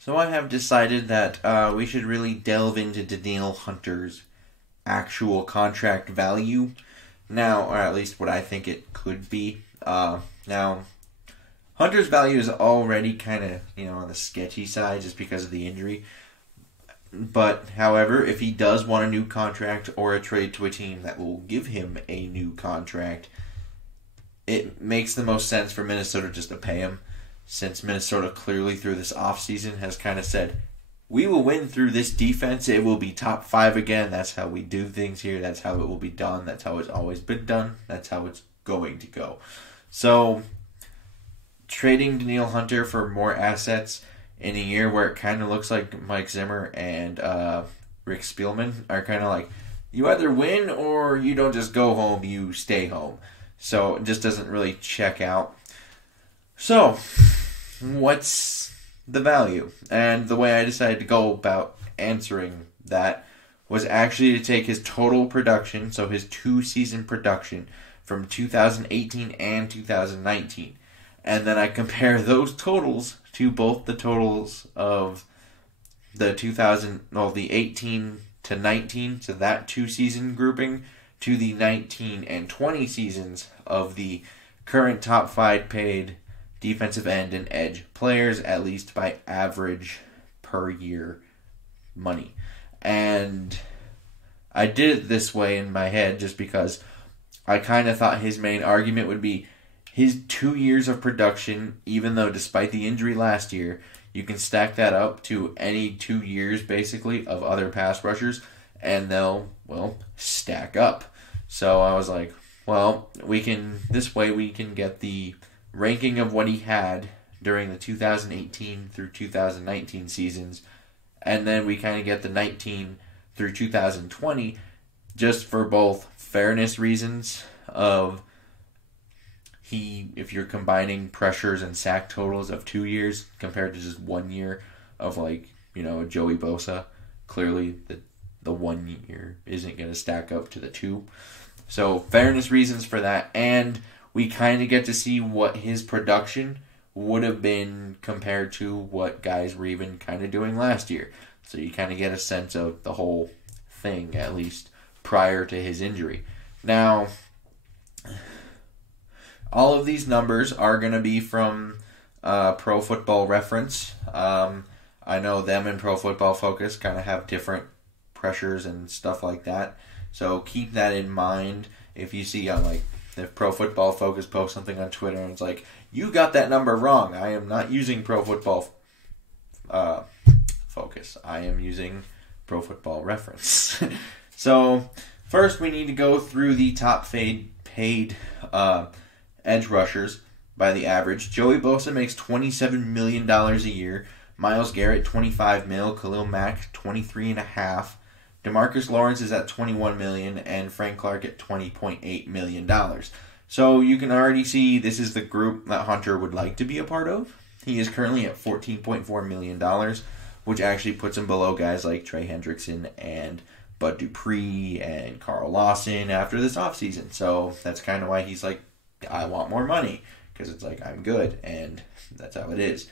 So I have decided that we should really delve into Danielle Hunter's actual contract value now, or at least what I think it could be. Now, Hunter's value is already kind of, on the sketchy side just because of the injury. But, however, if he does want a new contract or a trade to a team that will give him a new contract, it makes the most sense for Minnesota just to pay him, since Minnesota clearly through this offseason has kind of said, we will win through this defense. It will be top 5 again. That's how we do things here. That's how it will be done. That's how it's always been done. That's how it's going to go. So, trading Danielle Hunter for more assets in a year where it kind of looks like Mike Zimmer and Rick Spielman are kind of like, you either win or you don't just go home, you stay home. So it just doesn't really check out. So, what's the value? And the way I decided to go about answering that was actually to take his total production, so his 2-season production from 2018 and 2019. And then I compare those totals to both the totals of the 18 to 19, so that 2-season grouping, to the 19 and 20 seasons of the current top 5 paid defensive end and edge players, at least by average per year money. And I did it this way in my head just because I kind of thought his main argument would be his 2 years of production, even though despite the injury last year, you can stack that up to any 2 years basically of other pass rushers, and they'll, stack up. So I was like, this way we can get the ranking of what he had during the 2018 through 2019 seasons, and then we kind of get the 19 through 2020 just for both fairness reasons of if you're combining pressures and sack totals of 2 years compared to just 1 year of Joey Bosa, clearly the 1 year isn't going to stack up to the 2. So fairness reasons for that, and we kind of get to see what his production would have been compared to what guys were even kind of doing last year. So you kind of get a sense of the whole thing, at least prior to his injury. Now, all of these numbers are going to be from Pro Football Reference. I know them and Pro Football Focus kind of have different pressures and stuff like that. So keep that in mind if you see if Pro Football Focus posts something on Twitter and it's like, you got that number wrong. I am not using Pro Football Focus. I am using Pro Football Reference. So first we need to go through the top paid edge rushers by the average. Joey Bosa makes $27 million a year. Myles Garrett, $25 million. Khalil Mack, $23.5 million. DeMarcus Lawrence is at $21 million, and Frank Clark at $20.8 million. So you can already see this is the group that Hunter would like to be a part of. He is currently at $14.4 million, which actually puts him below guys like Trey Hendrickson and Bud Dupree and Carl Lawson after this offseason. So that's kind of why he's like, I want more money, because it's like, I'm good, and that's how it is.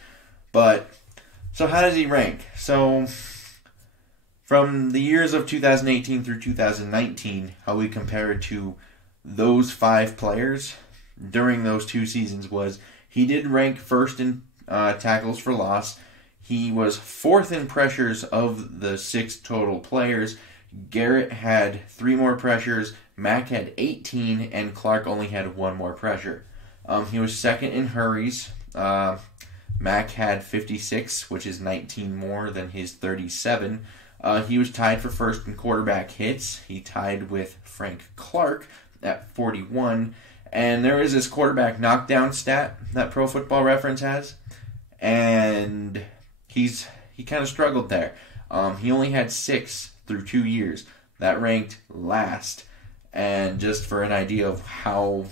But, so how does he rank? So, from the years of 2018 through 2019, how we compare it to those 5 players during those 2 seasons was, he did rank first in tackles for loss. He was 4th in pressures of the 6 total players. Garrett had 3 more pressures, Mack had 18, and Clark only had 1 more pressure. He was 2nd in hurries. Mack had 56, which is 19 more than his 37. He was tied for 1st in quarterback hits. He tied with Frank Clark at 41. And there is this quarterback knockdown stat that Pro Football Reference has. And he kind of struggled there. He only had 6 through 2 years. That ranked last. And just for an idea of how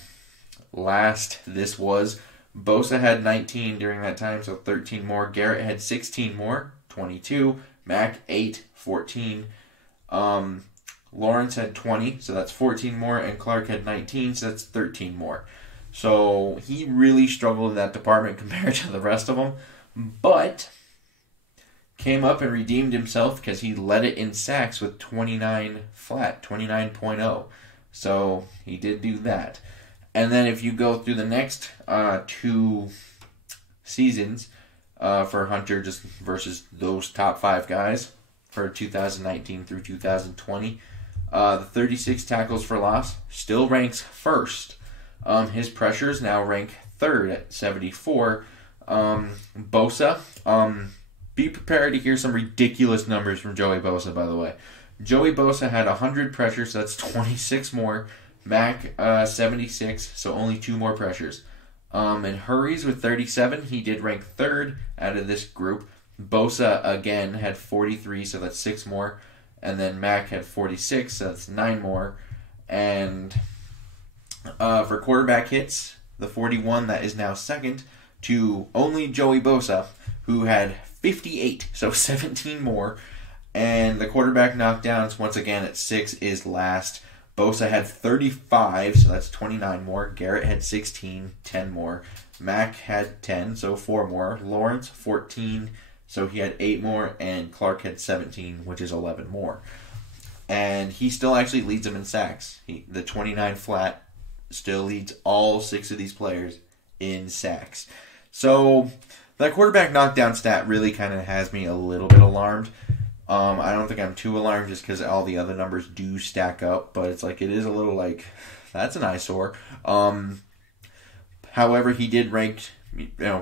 last this was, Bosa had 19 during that time, so 13 more. Garrett had 16 more, 22. Mack, 8, 14. Lawrence had 20, so that's 14 more. And Clark had 19, so that's 13 more. So he really struggled in that department compared to the rest of them. But came up and redeemed himself because he led it in sacks with 29 flat, 29.0. So he did do that. And then if you go through the next 2 seasons for Hunter, just versus those top 5 guys for 2019 through 2020, the 36 tackles for loss still ranks first. His pressures now rank third at 74. Bosa, be prepared to hear some ridiculous numbers from Joey Bosa, by the way. Joey Bosa had 100 pressures, so that's 26 more. Mac, 76, so only 2 more pressures. And hurries with 37, he did rank third out of this group. Bosa, again, had 43, so that's 6 more. And then Mac had 46, so that's 9 more. And for quarterback hits, the 41, that is now second to only Joey Bosa, who had 58, so 17 more. And the quarterback knockdowns, once again, at 6 is last. Bosa had 35, so that's 29 more. Garrett had 16, 10 more. Mac had 10, so 4 more. Lawrence, 14, so he had 8 more. And Clark had 17, which is 11 more. And he still actually leads them in sacks. The 29 flat still leads all 6 of these players in sacks. So that quarterback knockdown stat really kind of has me a little bit alarmed. I don't think I'm too alarmed just because all the other numbers do stack up, but it's like it is a little like that's an eyesore. However, he did rank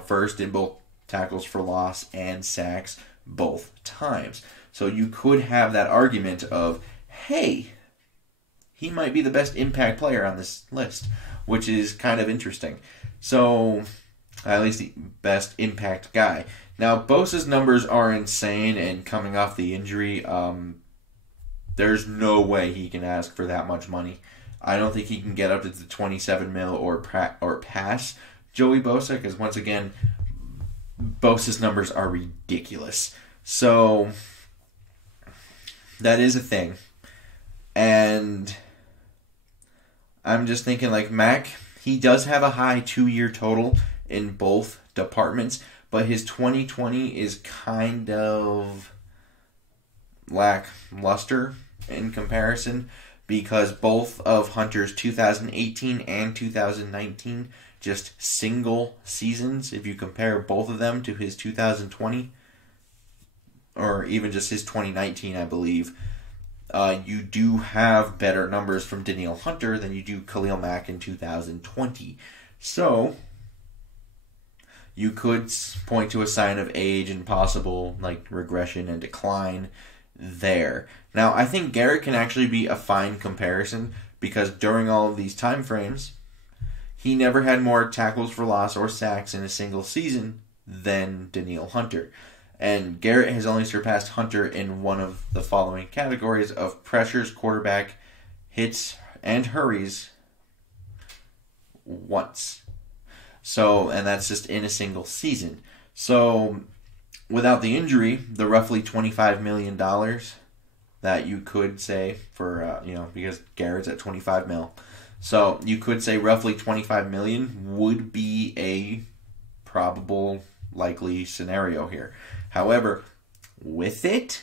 first in both tackles for loss and sacks both times. So you could have that argument of, hey, he might be the best impact player on this list, which is kind of interesting. So at least the best impact guy. Now, Bosa's numbers are insane, and coming off the injury, there's no way he can ask for that much money. I don't think he can get up to the 27 mil or pass Joey Bosa, because once again, Bosa's numbers are ridiculous. So, that is a thing. And I'm just thinking, like, Mac, he does have a high 2-year total in both departments, but his 2020 is kind of lackluster in comparison because both of Hunter's 2018 and 2019 just single seasons, if you compare both of them to his 2020 or even just his 2019, I believe, you do have better numbers from Danielle Hunter than you do Khalil Mack in 2020. So you could point to a sign of age and possible regression and decline there. Now, I think Garrett can actually be a fine comparison because during all of these time frames, he never had more tackles for loss or sacks in a single season than Danielle Hunter. And Garrett has only surpassed Hunter in one of the following categories of pressures, quarterback, hits, and hurries once. So, and that's just in a single season. So, without the injury, the roughly $25 million that you could say for, because Garrett's at 25 mil. So, you could say roughly 25 million would be a probable, likely scenario here. However, with it,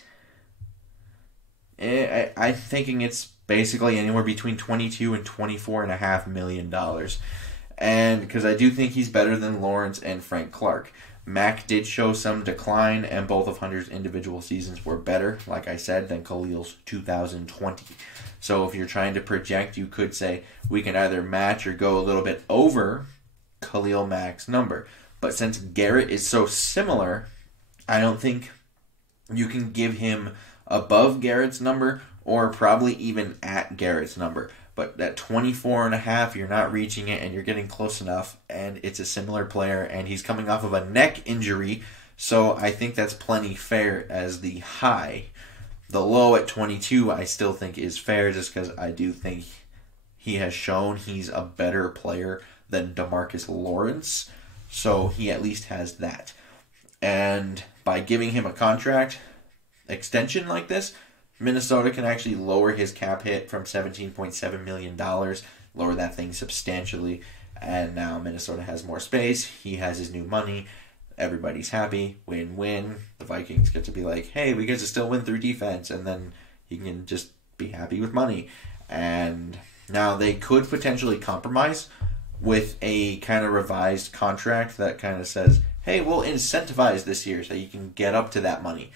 I'm thinking it's basically anywhere between 22 and $24.5 million. And because I do think he's better than Lawrence and Frank Clark. Mac did show some decline, and both of Hunter's individual seasons were better, like I said, than Khalil's 2020. So if you're trying to project, you could say we can either match or go a little bit over Khalil Mack's number. But since Garrett is so similar, I don't think you can give him above Garrett's number or probably even at Garrett's number. But at 24.5, you're not reaching it, and you're getting close enough, and it's a similar player, and he's coming off of a neck injury, so I think that's plenty fair as the high. The low at 22, I still think is fair, just because I do think he has shown he's a better player than DeMarcus Lawrence, so he at least has that. And by giving him a contract extension like this, Minnesota can actually lower his cap hit from $17.7 million, lower that thing substantially, and now Minnesota has more space, he has his new money, everybody's happy, win-win. The Vikings get to be like, hey, we get to still win through defense, and then he can just be happy with money. And now they could potentially compromise with a kind of revised contract that kind of says, hey, we'll incentivize this year so you can get up to that money.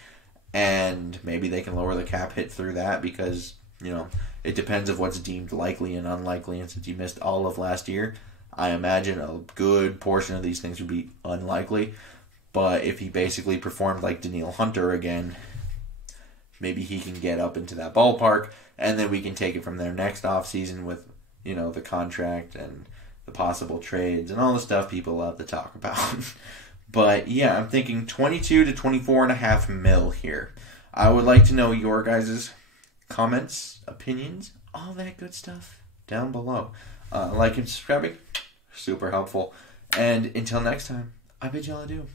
And maybe they can lower the cap hit through that because, it depends of what's deemed likely and unlikely. And since you missed all of last year, I imagine a good portion of these things would be unlikely. But if he basically performed like Danielle Hunter again, maybe he can get up into that ballpark, and then we can take it from there next offseason with, the contract and the possible trades and all the stuff people love to talk about. But yeah, I'm thinking 22 to 24.5 mil here. I would like to know your guys' comments, opinions, all that good stuff down below. Like and subscribing, super helpful. And until next time, I bid y'all adieu.